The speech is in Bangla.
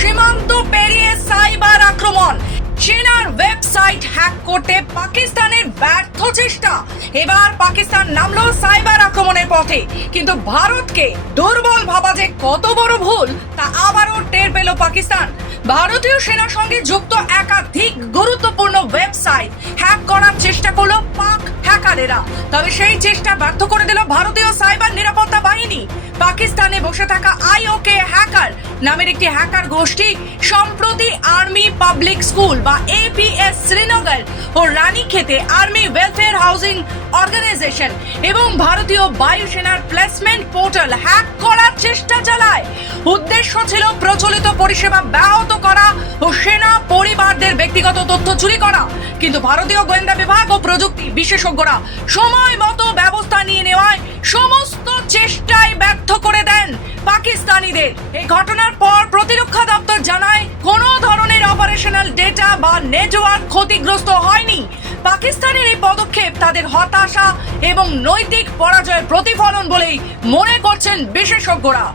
সীমান্ত পেরিয়ে সাইবার আক্রমণ, সেনার ওয়েবসাইট হ্যাক করতে পাকিস্তানের ব্যর্থ চেষ্টা। এবার পাকিস্তান নামলো সাইবার আক্রমণের পথে, কিন্তু ভারতকে দুর্বল ভাবা যে কত বড় ভুল তা আবারও টের পেল পাকিস্তান। ভারতীয় সেনার সঙ্গে যুক্ত একাধিক গুরুত্বপূর্ণ ওয়েবসাইট হ্যাক করার চেষ্টা করলো পাক হ্যাকারেরা। তবে সেই চেষ্টা ব্যর্থ করে দিল ভারতীয় সাইবার নিরাপত্তা বাহিনী। পাকিস্তানে বসে থাকা IOK হ্যাকার নামের একটি হ্যাকার গোষ্ঠী সম্প্রতি আর্মি পাবলিক স্কুল বা APS শ্রীনগর ও রানীক্ষেতে আর্মি ওয়েলফেয়ার হাউজিং অর্গানাইজেশন এবং ভারতীয় বায়ুসেনার প্লেসমেন্ট পোর্টাল হ্যাক করার চেষ্টা চালায়। উদ্দেশ্য ছিল প্রচলিত পরিষেবা ব্যাহত করা ও সেনা পরিবারদের ব্যক্তিগত তথ্য চুরি করা। কিন্তু ভারতীয় গোয়েন্দা বিভাগ ও প্রযুক্তি বিশেষজ্ঞরা সময় মতো ব্যবস্থা নিয়ে নেওয়ায় সমস্ত চেষ্টায় ব্যর্থ করে দেন পাকিস্তানিদের। এই ঘটনার পর প্রতিরক্ষা দপ্তর জানায় কোনো ধরনের অপারেশনাল ডেটা বা নেটওয়ার্ক ক্ষতিগ্রস্ত হয়নি। পাকিস্তানের এই পদক্ষেপ তাদের হতাশা এবং নৈতিক পরাজয়ের প্রতিফলন বলেই মনে করছেন বিশেষজ্ঞরা।